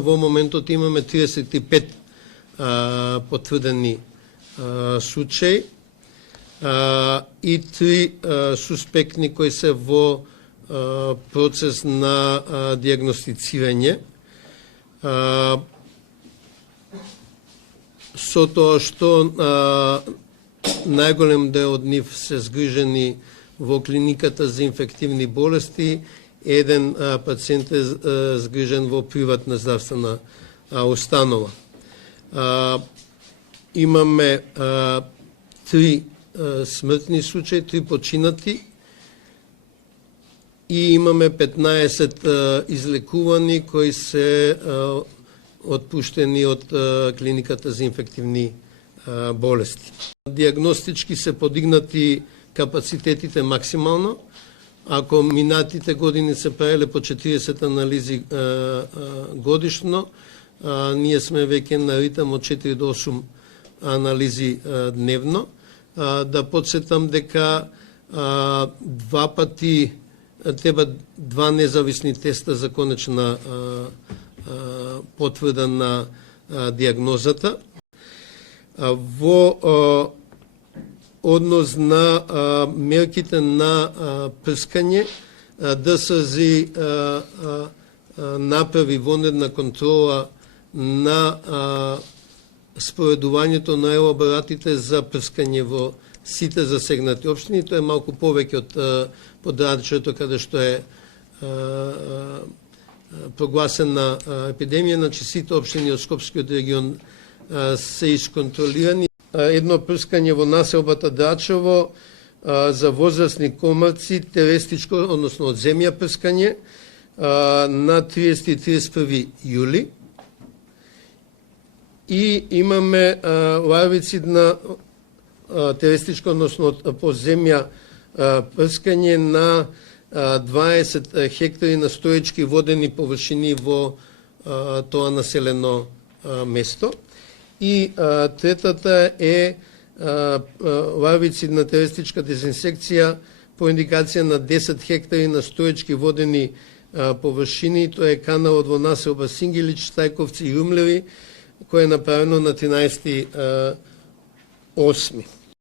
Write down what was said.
Во моментот имаме 35 потврдени случаи и 3 суспектни кои се во процес на диагностицирање. Со тоа што најголем дел од нив се згрижени во клиниката за инфективни болести, еден пациент е згрижен во приватна здравствена установа. Имаме 3 смртни случаи, 3 починати и имаме 15 излекувани кои се отпуштени од клиниката за инфективни болести. Диагностички се подигнати капацитетите максимално. Ако минатите години се правеле по 40 анализи годишно, ние сме веќе на ритам од 4 до 8 анализи дневно. Да подсетам дека 2 пати треба 2 независни теста за конечна потврда на диагнозата. Во однос на мерките на прскање, ДСЗ направи вонредна контрола на споредувањето на елаборатите за прскање во сите засегнати општини. Тоа е малку повеќе од Подравчето, каде што е прогласена епидемија, значи сите општини од Скопскиот регион се исконтролирани. Едно прскање во населбата Драчево за возрастни комарци, терестичко, односно од земја прскање, на 30 и 31 јули. И имаме ларвицид на терестичко, односно по земја прскање на 20 хектари на стоечки водени површини во тоа населено место. И третата е ларвицидна терестичка дезинсекција по индикација на 10 хектари на стоечки водени површини. Тоа е каналот во населба Сингилич, Стајковци и Јумлеви, кој е направено на 13.8.